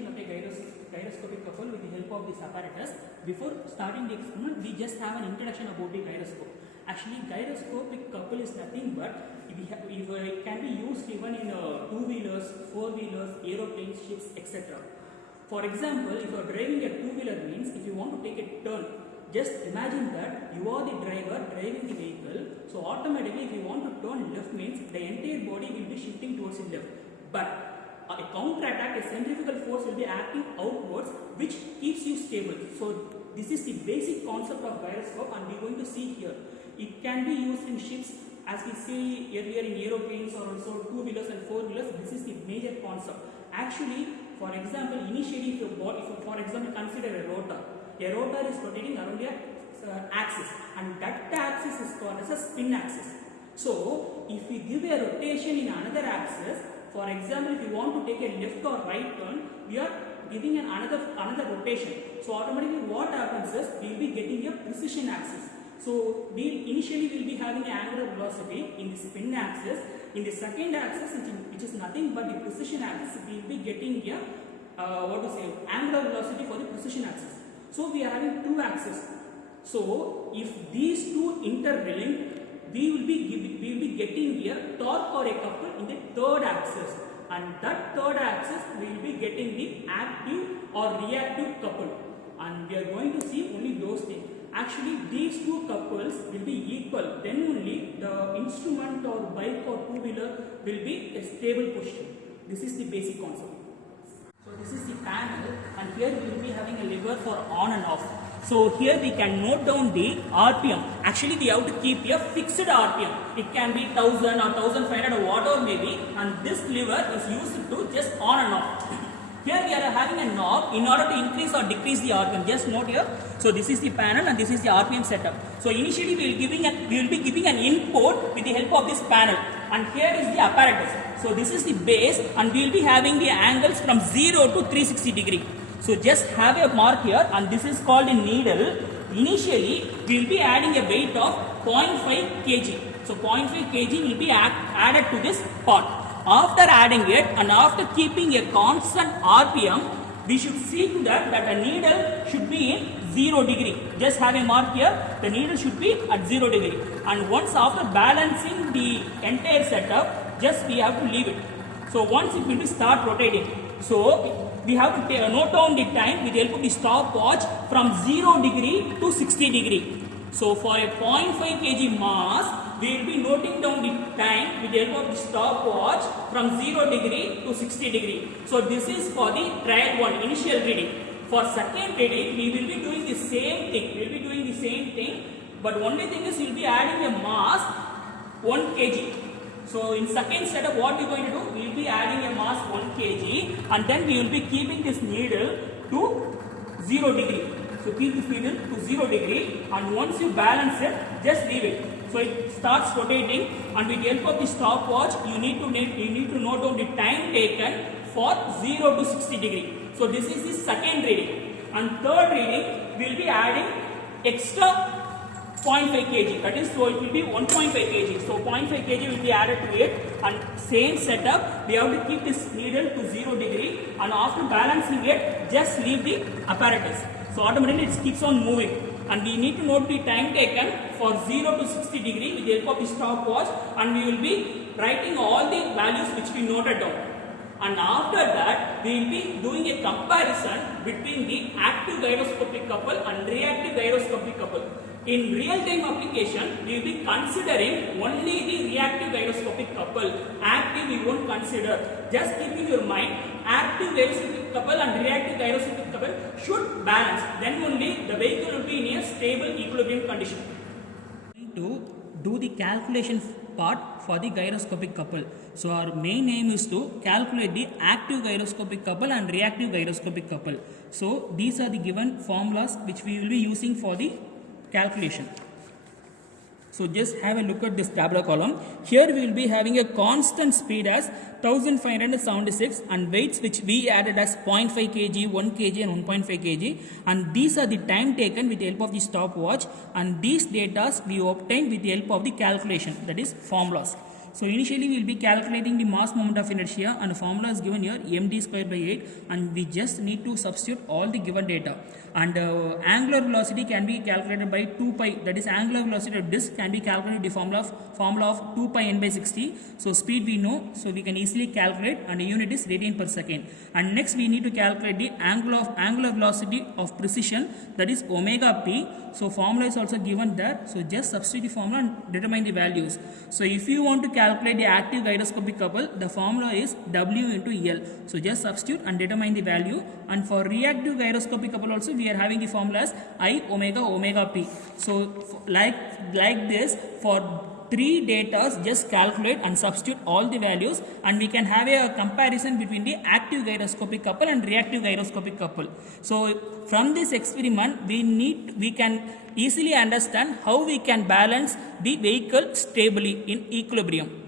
installation of a gyroscopic couple with the help of this apparatus. Before starting the experiment, we just have an introduction about the gyroscope. Actually, gyroscopic couple is nothing but it can be used even in two-wheelers, four-wheelers, aeroplanes, ships, etc. For example, if you are driving a two-wheeler means if you want to take a turn, just imagine that you are the driver driving the vehicle. So automatically if you want to turn left means the entire body will be shifting towards the left. But a counter attack, a centrifugal force will be acting outwards which keeps you stable. So this is the basic concept of gyroscope and we are going to see here. It can be used in ships as we see earlier in aeroplanes or also two-wheelers and four-wheelers. This is the major concept. Actually, for example, initially if you for example consider a rotor. A rotor is rotating around a axis and that axis is called as a spin axis. So if we give a rotation in another axis, for example if you want to take a left or right turn, we are giving another rotation. So automatically what happens is we will be getting a precision axis. So we initially will be having an angular velocity in the spin axis. In the second axis, which is nothing but the precision axis, we will be getting a angular velocity for the precision axis. So we are having two axes. So if these two interlink, we will be getting a torque or a couple in the third axis, and that third axis we will be getting the active or reactive couple, and we are going to see only those things. Actually, these two couples will be equal. Then only the instrument or bike or two-wheeler will be a stable position. This is the basic concept. So this is the panel, and here we will be having a lever for on and off. So here we can note down the RPM. Actually, we have to keep a fixed RPM. It can be 1000 or 1500 or whatever may be, and this lever is used to just on and off. Here we are having a knob in order to increase or decrease the RPM. Just note here. So this is the panel and this is the RPM setup. So initially we will be giving an input with the help of this panel, and here is the apparatus. So this is the base, and we will be having the angles from 0 to 360 degree. So just have a mark here, and this is called a needle. Initially we will be adding a weight of 0.5 kg. So 0.5 kg will be added to this part. After adding it and after keeping a constant RPM, we should see that a needle should be in 0 degree. Just have a mark here, the needle should be at 0 degree. And once after balancing the entire setup, just we have to leave it. So once it will be start rotating. So we have to note down the time with the help of the stopwatch from 0 degree to 60 degree. So for a 0.5 kg mass, we will be noting down the time with the help of the stopwatch from 0 degree to 60 degree. So this is for the trial one, initial reading. For second reading, we will be doing the same thing. But only thing is we will be adding a mass 1 kg. So in second setup, what we are going to do? We will be adding a mass 1 kg, and then we will be keeping this needle to 0 degree. So keep this needle to 0 degree, and once you balance it, just leave it. So it starts rotating, and with the help of the stopwatch, you need to note down the time taken for 0 to 60 degree. So this is the second reading, and third reading we will be adding extra 0.5 kg. That is, so it will be 1.5 kg. So 0.5 kg will be added to it, and same setup. We have to keep this needle to 0 degree, and after balancing it, just leave the apparatus. So automatically it keeps on moving, and we need to note the time taken for 0 to 60 degree with the help of the stopwatch, and we will be writing all the values which we noted down. And after that, we will be doing a comparison between the active gyroscopic couple and reactive gyroscopic couple. In real-time application, we will be considering only the reactive gyroscopic couple. Active we won't consider. Just keep in your mind, active gyroscopic couple and reactive gyroscopic couple should balance. Then only the vehicle will be in a stable equilibrium condition. To do the calculation part for the gyroscopic couple. So our main aim is to calculate the active gyroscopic couple and reactive gyroscopic couple. So these are the given formulas which we will be using for the calculation. So just have a look at this tabular column. Here we will be having a constant speed as 1576 and weights which we added as 0.5 kg, 1 kg and 1.5 kg, and these are the time taken with the help of the stopwatch, and these data we obtained with the help of the calculation, that is formulas. So initially we will be calculating the mass moment of inertia, and the formula is given here md square by 8, and we just need to substitute all the given data. And angular velocity can be calculated by 2 pi, that is angular velocity of disk can be calculated the formula of 2 pi n by 60. So speed we know, so we can easily calculate, and the unit is radian per second. And next we need to calculate the angular velocity of precision, that is omega p. So formula is also given there, so just substitute the formula and determine the values. So if you want to calculate the active gyroscopic couple, the formula is W into L. So just substitute and determine the value. And for reactive gyroscopic couple also we are having the formula as I omega p. So like this, for 3 data, just calculate and substitute all the values, and we can have a comparison between the active gyroscopic couple and reactive gyroscopic couple. So from this experiment we can easily understand how we can balance the vehicle stably in equilibrium.